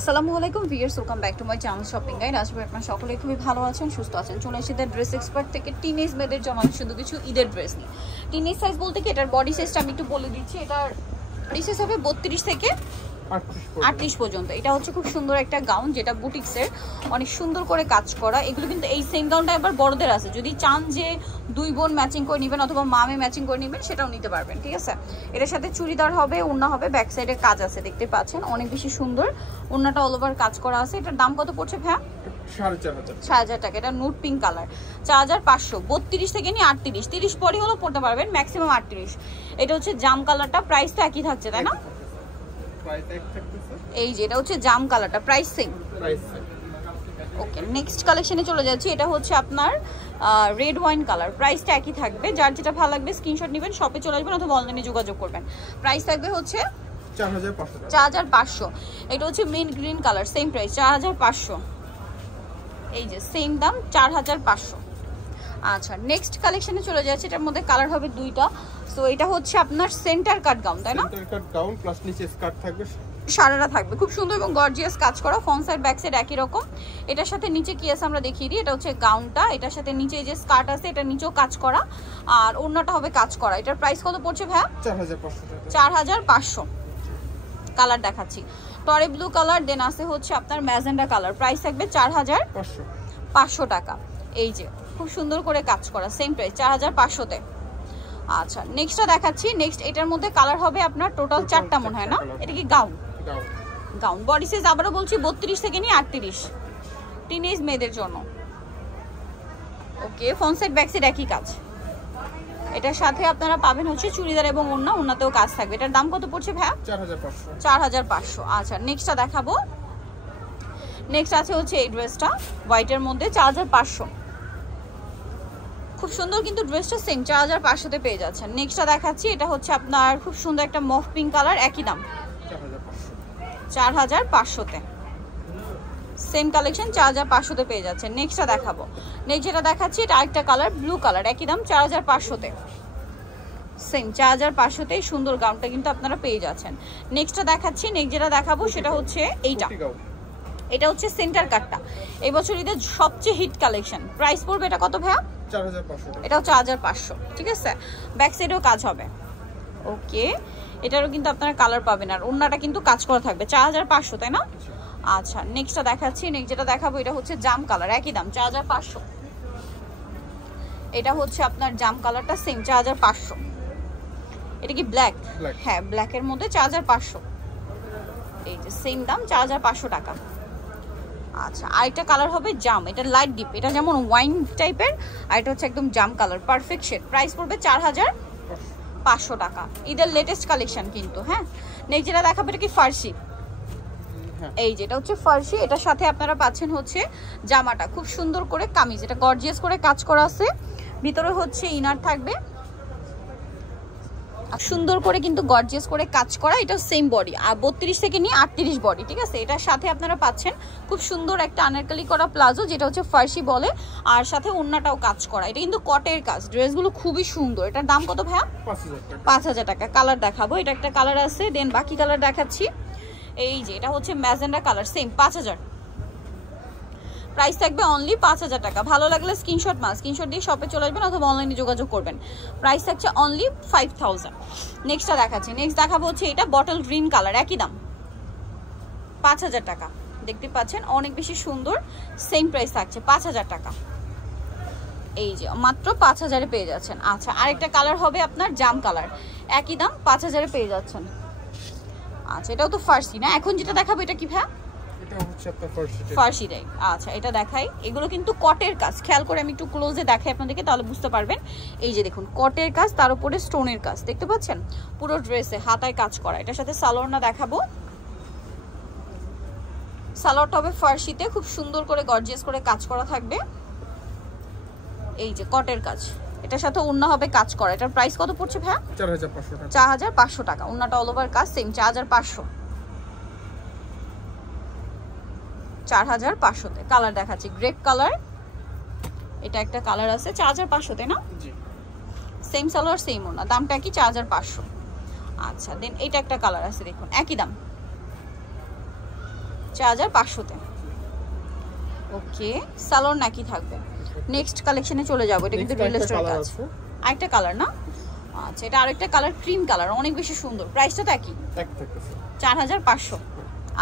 আসসালামু আলাইকুম viewers, welcome back to my channel shopping guide. আশা করি আপনারা সকলেই খুবই ভালো আছেন, সুস্থ আছেন। চলে এসেছি দ্য ড্রেস এক্সপার্ট থেকে টিনেজ মেয়েদের জন্য শুধু কিছু ঈদের ড্রেস নিয়ে। টিনেজ সাইজ বলতে কি, এটার বডি সাইজটা আমি একটু বলে দিচ্ছি। এটার বডি সাইজ হবে 32 থেকে 38 পর্যন্ত। এটা হচ্ছে খুব সুন্দর একটা গাউন, যেটা বুটিক্সের, অনেক সুন্দর করে কাজ করা। এগুলো কিন্তু এই সেম গাউনটা এবার বড়দের আছে, যদি চান যে দুই বোন ম্যাচিং করে নেবেন অথবা মামে ম্যাচিং করে নেবেন সেটাও নিতে পারবেন, ঠিক আছে। এটার সাথে চুড়িদার হবে, ওড়না হবে, ব্যাক সাইডে কাজ আছে, দেখতে পাচ্ছেন অনেক বেশি সুন্দর। ওড়নাটা অল ওভার কাজ করা আছে। এটার দাম কত পড়ছে ভাইয়া? 4500 টাকা। এটা নুট পিঙ্ক কালার, 4500। 32 থেকে নিয়ে 38, 30 পরই হলো পড়তে পারবেন, ম্যাক্সিমাম 38। এটা হচ্ছে জাম কালারটা, প্রাইস তো একই থাকছে তাই না? এই যে এটা হচ্ছে জাম কালারটা, প্রাইস সেম। ওকে, নেক্সট কালেকশনে চলে যাচ্ছি। এটা হচ্ছে আপনার রেড ওয়াইন কালার, প্রাইসটা একই থাকবে। যার যেটা ভালো লাগবে স্ক্রিনশট নেবেন, শপে চলে আসবেন অথবা অনলাইনে যোগাযোগ করবেন। প্রাইস থাকবে হচ্ছে 4500। এটা হচ্ছে mint green colour, same price 4500। এই যে সেম দাম 4500। আচ্ছা, নেক্সট কালেকশনে চলে যাচ্ছে। এটার মধ্যে কালার হবে দুইটা। সো এটা হচ্ছে আপনার সেন্টার কাট গাউন, তাই না? সেন্টার কাট গাউন প্লাস নিচে স্কার্ট থাকবে, সারারা থাকবে, খুব সুন্দর এবং গর্জিয়াস কাজ করা। ফ্রন্ট সাইড ব্যাক সাইড একই রকম। এটার সাথে নিচে কি আছে আমরা দেখিয়ে দিই। এটা হচ্ছে গাউনটা, এটার সাথে নিচে যে স্কার্ট আছে এটা নিচেও কাজ করা, আর ওড়নাটা হবে কাজ করা। এটার প্রাইস কত পড়ছে ভাইয়া? 4500। কালার দেখাচ্ছি, টরে ব্লু কালার, দেন আছে হচ্ছে আপনার ম্যাজেন্ডা কালার। প্রাইস থাকবে 4500 টাকা। এই যে খুব সুন্দর করে কাজ করা, সেম প্রাইস 4500-তে। আচ্ছা, নেক্সটটা দেখাচ্ছি। নেক্সট এটার মধ্যে কালার হবে আপনার টোটাল 4টা মনে হয় না? এটা কি গাউন? গাউন বডি সাইজ আবারও বলছি 32 থেকে নিয়ে 38, টিনেজ মেয়েদের জন্য। ওকে, ফ্রন্ট সাইড ব্যাক সাইড একই কাজ। এটার সাথে আপনারা পাবেন হচ্ছে চুড়িদার এবং ওড়না, ওড়নাতেও কাজ থাকবে। এটার দাম কত পড়ছে ভাইয়া? 4500। আচ্ছা, নেক্সটটা দেখাবো। নেক্সট আছে হচ্ছে এই ড্রেসটা হোয়াইটের মধ্যে, 4500। খুব সুন্দর কিন্তু ড্রেসটা সেম 4500-তে পেয়ে যাচ্ছেন। নেক্সটটা দেখাচ্ছি। এটা হচ্ছে আপনার খুব সুন্দর একটা মফ পিঙ্ক কালার, একই দাম 4500-তে। সেম কালেকশন 4500-তে পেয়ে যাচ্ছেন। নেক্সটটা দেখাবো। নেক্সট যেটা দেখাচ্ছি এটা আরেকটা কালার, ব্লু কালার, একই দাম 4500-তে। সেম 4500-তেই সুন্দর গাউনটা কিন্তু আপনারা পেয়ে যাচ্ছেন। নেক্সটটা দেখাচ্ছি। নেক্সট যেটা দেখাবো সেটা হচ্ছে এইটা। এটা হচ্ছে সেন্টার কাটটা, এই বছর ঈদের সবচেয়ে হিট কালেকশন। প্রাইস পড়বে এটা কত ভাইয়া? 4500। এটাও 4500, ঠিক আছে। ব্যাক সাইডেও কাজ হবে। ওকে, এটারও কিন্তু আপনারা কালার পাবেন, আর ওড়নাটা কিন্তু কাজ করা থাকবে। 4500, তাই না? আচ্ছা, নেক্সটটা দেখাচ্ছি। নেক্সট যেটা দেখাবো এটা হচ্ছে জাম কালার, একই দাম 4500। এটা হচ্ছে আপনার জাম কালারটা, সেম 4500। এটা কি ব্ল্যাক? হ্যাঁ, ব্ল্যাকের মধ্যে 4500। এই যে সেম দাম 4500 টাকা। আচ্ছা, আরেকটা কালার হবে জাম, এটা লাইট ডিপ, এটা যেমন ওয়াইন টাইপের, আর এটা হচ্ছে একদম জাম কালার, পারফেক্ট শেড। প্রাইস পড়বে 4500 টাকা। ঈদের লেটেস্ট কালেকশন কিন্তু। হ্যাঁ, নেক্সট যেটা দেখাবো এটা কি ফার্সি। এই যেটা হচ্ছে ফার্সি, এটার সাথে আপনারা পাচ্ছেন হচ্ছে জামাটা খুব সুন্দর করে কামিজ, এটা গর্জিয়াস করে কাজ করা আছে। ভিতরে হচ্ছে ইনার থাকবে, সুন্দর করে কিন্তু গর্জিয়াস করে কাজ করা। এটা সেম বডি, আর 32 থেকে নিয়ে 38 বডি, ঠিক আছে। এটার সাথে আপনারা পাচ্ছেন খুব সুন্দর একটা আনারকলি করা প্লাজো, যেটা হচ্ছে ফার্সি বলে, আর সাথে ওড়নাটাও কাজ করা। এটা কিন্তু কটের কাজ, ড্রেসগুলো খুবই সুন্দর। এটার দাম কত ভাইয়া? 5000 টাকা। কালার দেখাবো, এটা একটা কালার আছে, দেন বাকি কালার দেখাচ্ছি। এই যে এটা হচ্ছে ম্যাজেন্ডা কালার, সেম 5000। প্রাইস থাকবে অনলি 5000 টাকা। ভালো লাগলে স্ক্রিনশট দিয়ে শপে চলে আসবেন অথবা অনলাইনে যোগাযোগ করবেন। প্রাইস থাকছে অনলি 5000। নেক্সটটা দেখাচ্ছি। নেক্সট দেখাবো হচ্ছে এটা বটল গ্রিন কালার, একই দাম 5000 টাকা। দেখতে পাচ্ছেন অনেক বেশি সুন্দর, সেম প্রাইস থাকছে 5000 টাকা। এই যে মাত্র 5000-এ পেয়ে যাচ্ছেন। আচ্ছা, আরেকটা কালার হবে আপনার জাম কালার, একই দাম 5000-এ পেয়ে যাচ্ছেন। আচ্ছা, এটাও তো ফার্সি না? এখন যেটা দেখাবো এটা কি ভাইয়া? ফার্সি টাইপ। আচ্ছা, এটা দেখাই। এগুলো কিন্তু কটের কাজ, খেয়াল করে আমি একটু ক্লোজে দেখাই আপনাদেরকে, তাহলে বুঝতে পারবেন। এই যে দেখুন কটের কাজ, তার উপরে স্টোনের কাজ, দেখতে পাচ্ছেন পুরো ড্রেসে হাতায় কাজ করা। এটার সাথে সালোয়ারটা দেখাবো। সালোয়ারটা হবে ফার্সিতে, খুব সুন্দর করে গর্জিয়াস করে কাজ করা থাকবে। এই যে কটের কাজ, এটার সাথে ওড়না হবে কাজ করা। এটার প্রাইস কত পড়ছে ভাইয়া? 4500 টাকা। ওড়নাটা অল ওভার কাজ, সেম 4500। 4500-তে। কালার দেখাচ্ছি, গ্রেপ কালার, এটা একটা কালার আছে 4500-তে না? সেম সালোয়ার সেম ওড়না, দামটা কি? 4500। আচ্ছা, দেন এটা একটা কালার আছে, দেখুন একই দাম 4500-তে। ওকে, সালোয়ার নাকি থাকবে। নেক্সট কালেকশনে চলে যাবো, এটা কিন্তু রিয়েল স্টোন কাজ। আরেকটা কালার না, আচ্ছা এটা আরেকটা কালার, ক্রিম কালার, অনেক বেশি সুন্দর। প্রাইসটা তো একই, 4500।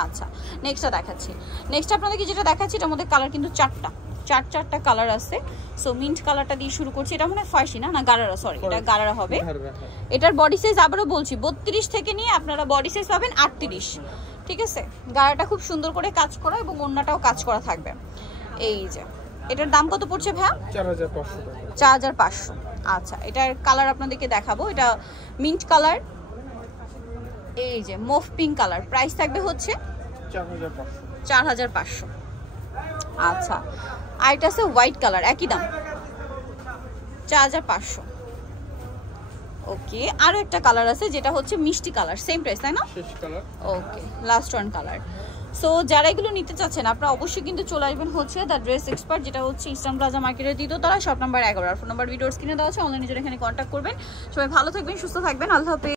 আচ্ছা নেক্সটটা দেখাচ্ছি। নেক্সট আপনাদেরকে যেটা দেখাচ্ছি এটার মধ্যে কালার কিন্তু চারটা কালার আছে। সো মিন্ট কালারটা দিয়ে শুরু করছি। এটা মনে হয় ফার্সি না, গারারা, সরি এটা গারারা হবে। এটার বডি সাইজ আবারও বলছি 32 থেকে নিয়ে আপনারা বডি সাইজ পাবেন 38, ঠিক আছে। গারাটা খুব সুন্দর করে কাজ করা এবং ওড়নাটাও কাজ করা থাকবে। এই যে এটার দাম কত পড়ছে ভাইয়া? 4500। আচ্ছা এটার কালার আপনাদেরকে দেখাবো, এটা মিন্ট কালার, এই যে মুভ পিঙ্ক কালার। প্রাইস থাকবে হচ্ছে 4500। আচ্ছা আর এটা আছে হোয়াইট কালার, একই দাম 4500। ওকে, আরো একটা কালার আছে যেটা হচ্ছে মিষ্টি কালার, সেম প্রাইস তাই না? ওকে, লাস্ট ওয়ান কালার। সো যারা এগুলো নিতে চাচ্ছেন আপনারা অবশ্যই কিন্তু চলে আসবেন হচ্ছে দ্য ড্রেস এক্সপার্ট, যেটা হচ্ছে ইস্টার্ন প্লাজা মার্কেটের দ্বিতীয়তলা, শপ নাম্বার 11। আর ফোন নাম্বার ভিডিওর স্ক্রিনে দেওয়া আছে, অনলাইনে জন্য এখানে কন্ট্যাক্ট করবেন। সবাই ভালো থাকবেন, সুস্থ থাকবেন, আল্লাহ হাফেজ।